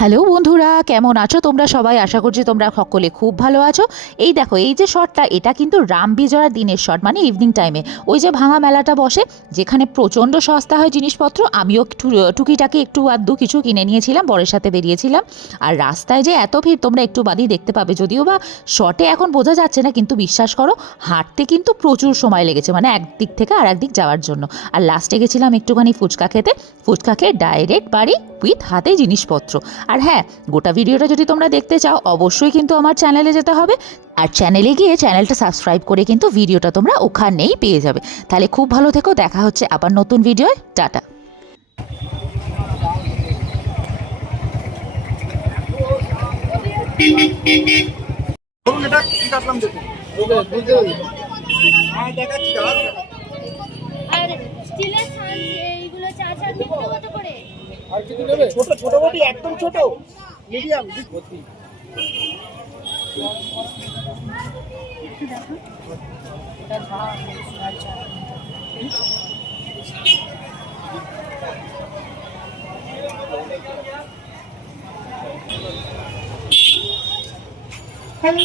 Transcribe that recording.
Hello বন্ধুরা, কেমন আছো তোমরা সবাই? আশা করছি তোমরা সকলে খুব ভালো আছো। এই দেখো, এই যে শটটা, এটা কিন্তু রাম বিজয়ার দিনের শট, মানে ইভিনিং টাইমে ওই যে ভাঙা মেলাটা বসে, যেখানে প্রচণ্ড সস্তা হয় জিনিসপত্র। আমিও একটু টুকিটাকি একটু আধটু কিছু কিনে নিয়েছিলাম, বরের সাথে বেরিয়েছিলাম। আর রাস্তায় যে এত ভিড় তোমরা একটু বাদেই দেখতে পাবে, যদিও বা শটে এখন বোঝা যাচ্ছে না, কিন্তু বিশ্বাস করো হাঁটতে কিন্তু প্রচুর সময় লেগেছে, মানে একদিক থেকে আর একদিক যাওয়ার জন্য। আর লাস্টে গেছিলাম একটুখানি ফুচকা খেতে, ফুচকা খেয়ে ডাইরেক্ট বাড়ি উইথ হাতে জিনিসপত্র। আর হ্যাঁ, গোটা ভিডিওটা যদি তোমরা দেখতে চাও অবশ্যই কিন্তু আমার চ্যানেলে যেতে হবে, আর চ্যানেলে গিয়ে চ্যানেলটা সাবস্ক্রাইব করে কিন্তু ভিডিওটা তোমরা ওখানেই পেয়ে যাবে। তাহলে খুব ভালো থেকো, দেখা হচ্ছে আবার নতুন ভিডিওয়। টাটা। আর স্টিলের থান এইগুলো চা চা বিক্রি কত করে? আর কিছু নেবে? ছোট ছোট বটি, একদম ছোট, মিডিয়াম। হ্যালো।